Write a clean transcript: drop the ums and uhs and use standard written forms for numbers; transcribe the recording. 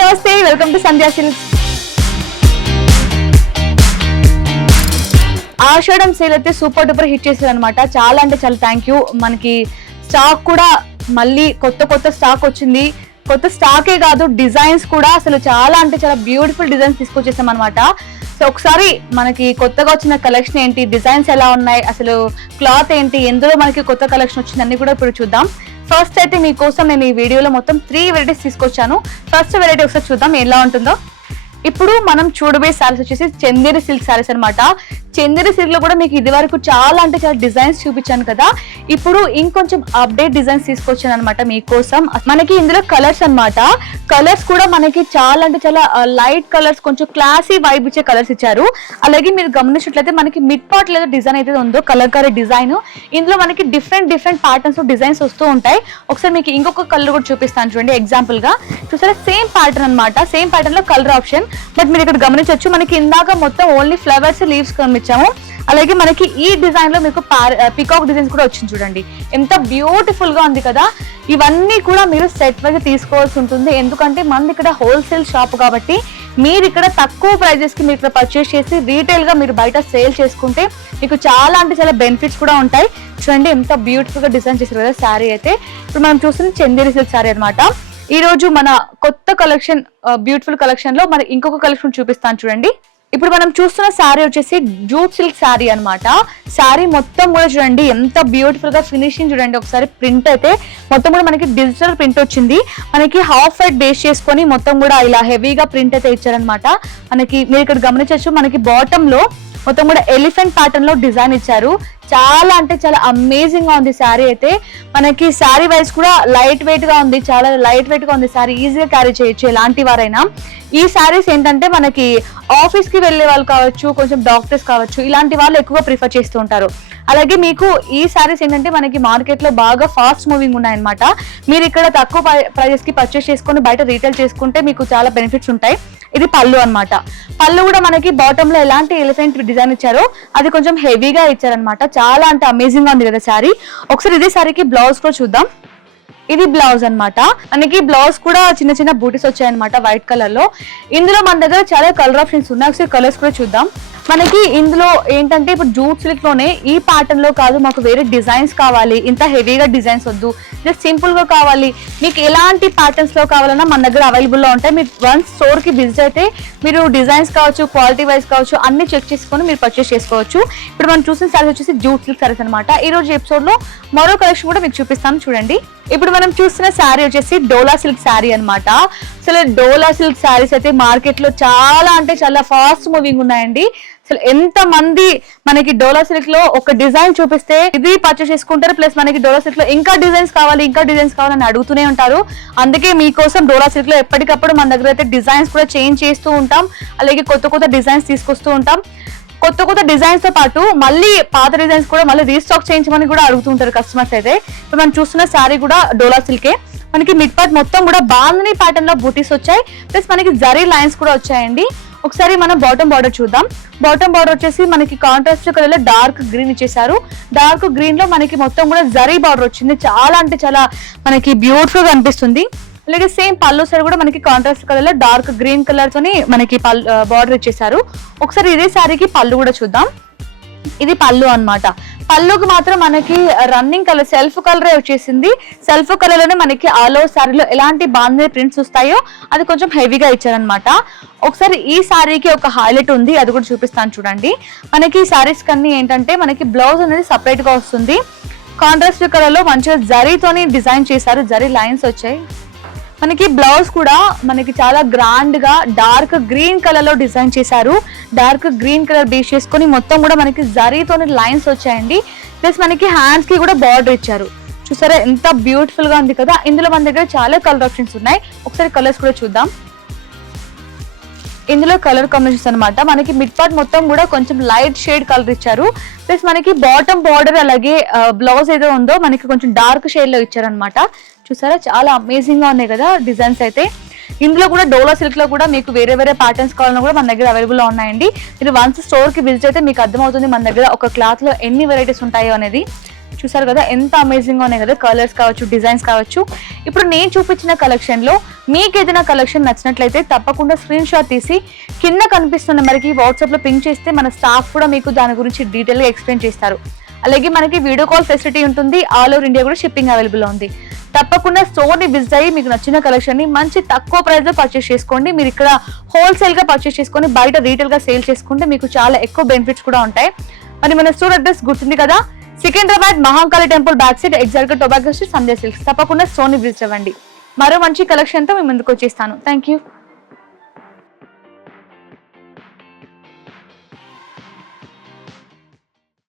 నమస్తే, welcome to Sandhya silks. ఆషాఢం sale అయితే సూపర్ డూపర్ హిట్ చేశారు అనమాట. చాలా అంటే చాలా థ్యాంక్ యూ. మనకి స్టాక్ కూడా మళ్ళీ కొత్త స్టాక్ వచ్చింది. కొత్త స్టాకే కాదు, డిజైన్స్ కూడా అసలు చాలా అంటే చాలా బ్యూటిఫుల్ డిజైన్స్ తీసుకొచ్చేసాం అనమాట. సో ఒకసారి మనకి కొత్తగా వచ్చిన కలెక్షన్ ఏంటి, డిజైన్స్ ఎలా ఉన్నాయి, అసలు క్లాత్ ఏంటి, ఎందులో మనకి కొత్త కలెక్షన్ వచ్చింది అన్ని కూడా ఇప్పుడు చూద్దాం. ఫస్ట్ అయితే మీకోసం నేను ఈ వీడియోలో మొత్తం 3 వెరైటీస్ తీసుకొచ్చాను. ఫస్ట్ వెరైటీ ఒకసారి చూద్దాం ఎలా ఉంటుందో. ఇప్పుడు మనం చూడబోయే సారీస్ వచ్చేసి చందేరి సిల్క్ సారీస్ అనమాట. చందేరి సిల్క్ లో కూడా మీకు ఇది వరకు చాలా అంటే చాలా డిజైన్స్ చూపించాను కదా, ఇప్పుడు ఇంకొంచెం అప్డేట్ డిజైన్స్ తీసుకొచ్చాను అనమాట మీకోసం. మనకి ఇందులో కలర్స్ అనమాట. కలర్స్ కూడా మనకి చాలా అంటే చాలా లైట్ కలర్స్, కొంచెం క్లాసీ వైబ్ ఇచ్చే కలర్స్ ఇచ్చారు. అలాగే మీరు గమనించినట్లయితే మనకి మిడ్ పార్ట్ లేదా డిజైన్ అయితే ఉందో కలర్కారీ డిజైన్, ఇందులో మనకి డిఫరెంట్ ప్యాటర్న్స్ డిజైన్స్ వస్తూ ఉంటాయి. ఒకసారి మీకు ఇంకొక కలర్ కూడా చూపిస్తాను చూడండి. ఎగ్జాంపుల్ గా చూసారా, సేమ్ ప్యాటర్న్ అనమాట. సేమ్ ప్యాటర్న్ లో కలర్ ఆప్షన్, బట్ మీరు ఇక్కడ గమనించవచ్చు మనకి ఇందాక మొత్తం ఓన్లీ ఫ్లవర్స్ లీవ్స్ కనిపించాము. అలాగే మనకి ఈ డిజైన్ లో మీకు పికాక్ డిజైన్స్ కూడా వచ్చింది చూడండి, ఎంత బ్యూటిఫుల్ గా ఉంది కదా. ఇవన్నీ కూడా మీరు సెట్ వైజ్ తీసుకోవాల్సి ఉంటుంది, ఎందుకంటే మనది ఇక్కడ హోల్సేల్ షాప్ కాబట్టి మీరు ఇక్కడ తక్కువ ప్రైజెస్ కి మీరు ఇక్కడ పర్చేస్ చేసి రీటైల్ గా మీరు బయట సేల్ చేసుకుంటే మీకు చాలా అంటే చాలా బెనిఫిట్స్ కూడా ఉంటాయి. చూడండి ఎంత బ్యూటిఫుల్ గా డిజైన్ చేశారు కదా శారీ అయితే. ఇప్పుడు మనం చూస్తుంది చందేరి సిల్క్ శారీ అనమాట. ఈ రోజు మన కొత్త కలెక్షన్, బ్యూటిఫుల్ కలెక్షన్ లో మరి ఇంకొక కలెక్షన్ చూపిస్తాను చూడండి. ఇప్పుడు మనం చూస్తున్న శారీ వచ్చేసి జూట్ సిల్క్ శారీ అనమాట. శారీ మొత్తం కూడా చూడండి ఎంత బ్యూటిఫుల్ గా ఫినిషింగ్ చూడండి. ఒకసారి ప్రింట్ అయితే మొత్తం కూడా మనకి డిజిటల్ ప్రింట్ వచ్చింది. మనకి హాఫ్ వైట్ బేస్ చేసుకొని మొత్తం కూడా ఇలా హెవీగా ప్రింట్ అయితే ఇచ్చారనమాట. మనకి మీరు ఇక్కడ గమనించవచ్చు, మనకి బాటమ్ లో మొత్తం కూడా ఎలిఫెంట్ ప్యాటర్న్ లో డిజైన్ ఇచ్చారు. చాలా అంటే చాలా అమేజింగ్ గా ఉంది శారీ అయితే. మనకి శారీ వైజ్ కూడా లైట్ వెయిట్ గా ఉంది, చాలా లైట్ వెయిట్ గా ఉంది శారీ. ఈజీగా క్యారీ చేయొచ్చు ఎలాంటి వారైనా. ఈ శారీస్ ఏంటంటే మనకి ఆఫీస్ కి వెళ్లే వాళ్ళు కావచ్చు, కొంచెం డాక్టర్స్ కావచ్చు, ఇలాంటి వాళ్ళు ఎక్కువ ప్రిఫర్ చేస్తూ ఉంటారు. అలాగే మీకు ఈ శారీస్ ఏంటంటే మనకి మార్కెట్ లో బాగా ఫాస్ట్ మూవింగ్ ఉన్నాయన్నమాట. మీరు ఇక్కడ తక్కువ ప్రైజెస్ కి పర్చేస్ చేసుకొని బయట రీటైల్ చేసుకుంటే మీకు చాలా బెనిఫిట్స్ ఉంటాయి. ఇది పళ్ళు అన్నమాట. పళ్ళు కూడా మనకి బాటమ్ లో ఎలాంటి ఎలిఫెంట్ డిజైన్ ఇచ్చారో అది కొంచెం హెవీగా ఇచ్చారనమాట. చాలా అంటే అమేజింగ్ గా ఉంది కదా శారీ. ఒకసారి ఇదే శారీకి బ్లౌజ్ కూడా చూద్దాం. ఇది బ్లౌజ్ అన్నమాట. మనకి బ్లౌజ్ కూడా చిన్న చిన్న బూటీస్ వచ్చాయన్నమాట వైట్ కలర్ లో. ఇందులో మన దగ్గర చాలా కలర్ ఆప్షన్స్ ఉన్నాయి. ఒకసారి కలర్స్ కూడా చూద్దాం. మనకి ఇందులో ఏంటంటే ఇప్పుడు జూట్ సిల్క్ లోనే ఈ ప్యాటర్న్ లో కాదు, మాకు వేరే డిజైన్స్ కావాలి, ఇంత హెవీగా డిజైన్స్ వద్దు, జస్ట్ సింపుల్ గా కావాలి, మీకు ఎలాంటి ప్యాటర్న్స్ లో కావాలన్నా మన దగ్గర అవైలబుల్ లో ఉంటాయి. మీరు వన్స్ స్టోర్ కి విజిట్ అయితే మీరు డిజైన్స్ కావచ్చు, క్వాలిటీ వైజ్ కావచ్చు, అన్ని చెక్ చేసుకొని మీరు పర్చేస్ చేసుకోవచ్చు. ఇప్పుడు మనం చూసిన సారీస్ వచ్చేసి జూట్ సిల్క్ సారీస్ అనమాట. ఈ రోజు ఎపిసోడ్ లో మరో కలెక్షన్ కూడా మీకు చూపిస్తాను చూడండి. ఇప్పుడు మనం చూస్తున్న శారీ వచ్చేసి డోలా సిల్క్ శారీ అనమాట. అసలు డోలా సిల్క్ శారీస్ అయితే మార్కెట్ లో చాలా అంటే చాలా ఫాస్ట్ మూవింగ్ ఉన్నాయండి. అసలు ఎంత మంది మనకి డోలా సిల్క్ లో ఒక డిజైన్ చూపిస్తే ఇది పర్చేస్ చేసుకుంటారు, ప్లస్ మనకి డోలా సిల్క్ లో ఇంకా డిజైన్స్ కావాలని అడుగుతూనే ఉంటారు. అందుకే మీకోసం డోలా సిల్క్ లో ఎప్పటికప్పుడు మన దగ్గర అయితే డిజైన్స్ కూడా చేంజ్ చేస్తూ ఉంటాం. అలాగే కొత్త డిజైన్స్ తీసుకొస్తూ ఉంటాం. కొత్త డిజైన్స్ తో పాటు మళ్ళీ పాత డిజైన్స్ కూడా మళ్ళీ రీస్టాక్ చేయించమని కూడా అడుగుతుంటారు కస్టమర్స్ అయితే. ఇప్పుడు మనం చూస్తున్న శారీ కూడా డోలా సిల్కే. మనకి మిడ్ పార్ట్ మొత్తం కూడా బాందని ప్యాటర్న్ లో బూటీస్ వచ్చాయి, ప్లస్ మనకి జరీ లైన్స్ కూడా వచ్చాయండి. ఒకసారి మనం బాటమ్ బార్డర్ చూద్దాం. బాటమ్ బార్డర్ వచ్చేసి మనకి కాంట్రాస్ట్ కలర్ లో డార్క్ గ్రీన్ ఇచ్చేసారు. డార్క్ గ్రీన్ లో మనకి మొత్తం కూడా జరీ బార్డర్ వచ్చింది. చాలా అంటే చాలా మనకి బ్యూటిఫుల్ గా అనిపిస్తుంది. అలాగే సేమ్ పళ్ళు సైడ్ కూడా మనకి కాంట్రాస్ట్ కలర్ లో డార్క్ గ్రీన్ కలర్ తోని మనకి బార్డర్ ఇచ్చేసారు. ఒకసారి ఇదే శారీకి పళ్ళు కూడా చూద్దాం. ఇది పళ్ళు అన్నమాట. పళ్ళుకి మాత్రం మనకి రన్నింగ్ కలర్ సెల్ఫ్ కలరే వచ్చేసింది. సెల్ఫ్ కలర్ లోనే మనకి ఆల్ ఓవర్ శారీలో ఎలాంటి బాంధనీ ప్రింట్స్ వస్తాయో అది కొంచెం హెవీగా ఇచ్చారనమాట. ఒకసారి ఈ శారీకి ఒక హైలైట్ ఉంది, అది కూడా చూపిస్తాను చూడండి. మనకి ఈ శారీస్ కన్నీ ఏంటంటే మనకి బ్లౌజ్ అనేది సపరేట్ గా వస్తుంది. కాంట్రాస్ట్ కలర్ లో మంచిగా జరీతోని డిజైన్ చేశారు, జరీ లైన్స్ వచ్చాయి. మనకి బ్లౌజ్ కూడా మనకి చాలా గ్రాండ్ గా డార్క్ గ్రీన్ కలర్ లో డిజైన్ చేశారు. డార్క్ గ్రీన్ కలర్ బేస్ చేసుకొని మొత్తం కూడా మనకి జరీతోని లైన్స్ వచ్చాయండి. ప్లస్ మనకి హ్యాండ్స్ కి కూడా బార్డర్ ఇచ్చారు. చూసారా ఎంత బ్యూటిఫుల్ గా ఉంది కదా. ఇందులో మన దగ్గర చాలా కలర్ ఆప్షన్స్ ఉన్నాయి. ఒకసారి కలర్స్ కూడా చూద్దాం. ఇందులో కలర్ కాంబినేషన్స్ అనమాట. మనకి మిడ్ పార్ట్ మొత్తం కూడా కొంచెం లైట్ షేడ్ కలర్ ఇచ్చారు. ప్లస్ మనకి బాటమ్ బార్డర్ అలాగే బ్లౌజ్ ఏదో ఉందో మనకి కొంచెం డార్క్ షేడ్ లో ఇచ్చారనమాట. చూసారా చాలా అమేజింగ్ గా ఉన్నాయి కదా డిజైన్స్ అయితే. ఇందులో కూడా డోలా సిల్క్ లో కూడా మీకు వేరే ప్యాటర్న్స్ కావాలన్నా కూడా మన దగ్గర అవైలబుల్ లో ఉన్నాయండి. మీరు వన్స్ స్టోర్ కి విజిట్ అయితే మీకు అర్థమవుతుంది మన దగ్గర ఒక క్లాత్ లో ఎన్ని వెరైటీస్ ఉంటాయో అనేది. చూసారు కదా ఎంత అమేజింగ్ గా ఉన్నాయి కదా, కలర్స్ కావచ్చు, డిజైన్స్ కావచ్చు. ఇప్పుడు నేను చూపించిన కలెక్షన్ లో మీకు ఏదైనా కలెక్షన్ నచ్చినట్లయితే తప్పకుండా స్క్రీన్ షాట్ తీసి కింద కనిపిస్తున్న మనకి వాట్సాప్ లో పింక్ చేస్తే మన స్టాఫ్ కూడా మీకు దాని గురించి డీటెయిల్ గా ఎక్స్ప్లెయిన్ చేస్తారు. అలాగే మనకి వీడియో కాల్ ఫెసిలిటీ ఉంటుంది, ఆల్ ఓవర్ ఇండియా కూడా షిప్పింగ్ అవైలబుల్ ఉంది. తప్పకుండా స్టోర్ ని విజిట్ అయ్యి మీకు నచ్చిన కలెక్షన్ ని మంచి తక్కువ ప్రైస్ లో పర్చేస్ చేసుకోండి. మీరు ఇక్కడ హోల్సేల్ గా పర్చేస్ చేసుకొని బయట రీటైల్ గా సేల్ చేసుకుంటే మీకు చాలా ఎక్కువ బెనిఫిట్స్ కూడా ఉంటాయి. మరి మన స్టోర్ అడ్రస్ గుర్తుంది కదా, Secunderabad Mahakali temple back side exact గా టొబాకో స్ట్రీట్, సంధ్య సిల్క్స్. తప్పకుండా స్టోర్ ని విజిట్ అవ్వండి. మరో మంచి కలెక్షన్ తో మీ ముందుకు వచ్చేస్తాను. Thank you.